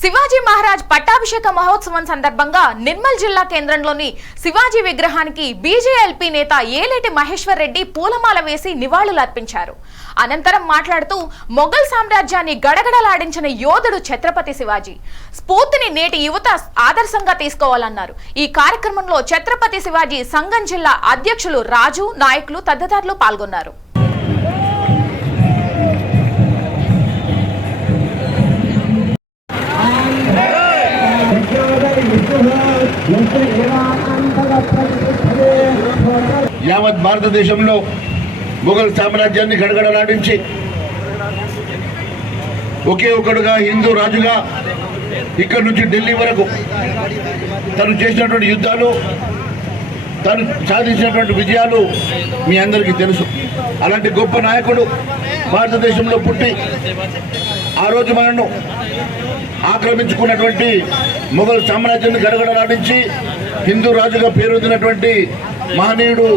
శివాజీ మహారాజ్ పట్టాభిషేక మహోత్సవం సందర్భంగా నిర్మల్ జిల్లా కేంద్రంలోని శివాజీ విగ్రహానికి బీజేఎల్పీ నేత ఏలేటి మహేశ్వర్ రెడ్డి పూలమాల వేసి నివాళులర్పించారు. అనంతరం మాట్లాడుతూ మొఘల్ సామ్రాజ్యాన్ని గడగడలాడించిన యోధుడు ఛత్రపతి శివాజీ. స్ఫూర్తిని నేటి యువత ఆదర్శంగా తీసుకోవాలన్నారు. ఈ కార్యక్రమంలో ఛత్రపతి శివాజీ సంఘం జిల్లా అధ్యక్షులు రాజు నాయకులు తదితరులు పాల్గొన్నారు. యావత్ భారతదేశంలో మొఘల్ సామ్రాజ్యాన్ని గడగడలాడించి ఒకే ఒకడుగా హిందూ రాజుగా ఇక్కడి నుంచి ఢిల్లీ వరకు తను చేసినటువంటి యుద్ధాలు తను సాధించినటువంటి విజయాలు మీ అందరికీ తెలుసు. అలాంటి గొప్ప నాయకుడు భారతదేశంలో పుట్టి ఆ రోజు మనను ఆక్రమించుకున్నటువంటి మొఘల్ సామ్రాజ్యాన్ని గడగడలాడించి హిందూ రాజుగా పేరొందినటువంటి మహనీయుడు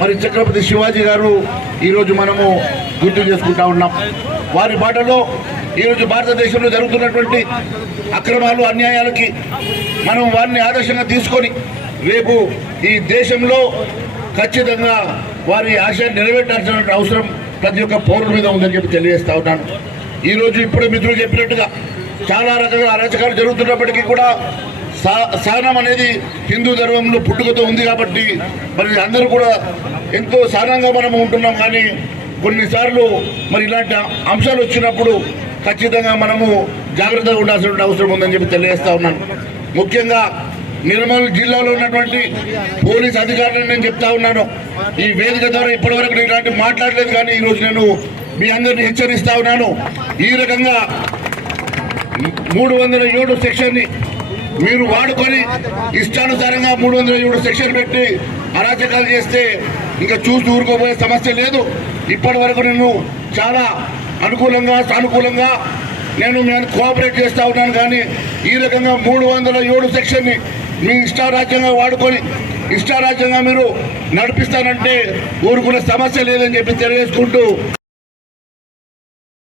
మరి ఛత్రపతి శివాజీ గారు ఈరోజు మనము గుర్తు చేసుకుంటా ఉన్నాం. వారి బాటలో ఈరోజు భారతదేశంలో జరుగుతున్నటువంటి అక్రమాలు అన్యాయాలకి మనం వారిని ఆదర్శంగా తీసుకొని రేపు ఈ దేశంలో ఖచ్చితంగా వారి ఆశయాన్ని నెరవేర్చాల్సిన అవసరం ప్రతి ఒక్క పౌరుల మీద ఉందని చెప్పి తెలియజేస్తా ఉన్నాను. ఈరోజు ఇప్పుడు ఇప్పుడే మిత్రులు చెప్పినట్టుగా చాలా రకాల అరాచకాలు జరుగుతున్నప్పటికీ కూడా సా సహనం అనేది హిందూ ధర్మంలో పుట్టుకతో ఉంది కాబట్టి మరి అందరూ కూడా ఎంతో సహనంగా మనం ఉంటున్నాం కానీ కొన్నిసార్లు మరి ఇలాంటి అంశాలు వచ్చినప్పుడు ఖచ్చితంగా మనము జాగ్రత్తగా ఉండాల్సిన అవసరం ఉందని చెప్పి తెలియజేస్తా ఉన్నాను. ముఖ్యంగా నిర్మల్ జిల్లాలో ఉన్నటువంటి పోలీస్ అధికారులను నేను చెప్తా ఉన్నాను. ఈ వేదిక ద్వారా ఇప్పటివరకు ఇలాంటి మాట్లాడలేదు కానీ ఈరోజు నేను మీ అందరిని హెచ్చరిస్తా ఉన్నాను. ఈ రకంగా మూడు వందల ఏడు సెక్షన్ని మీరు వాడుకొని ఇష్టానుసారంగా మూడు వందల ఏడు సెక్షన్ పెట్టి అరాచకాలు చేస్తే ఇంకా చూసి ఊరుకోబోయే సమస్య లేదు. ఇప్పటి వరకు నేను చాలా అనుకూలంగా సానుకూలంగా నేను నేను కోఆపరేట్ చేస్తూ ఉన్నాను కానీ ఈ రకంగా మూడు వందల ఏడు సెక్షన్ని మీ ఇష్టారాజ్యంగా వాడుకొని ఇష్టారాజ్యంగా మీరు నడిపిస్తానంటే ఊరుకునే సమస్య లేదని చెప్పి తెలియజేసుకుంటూ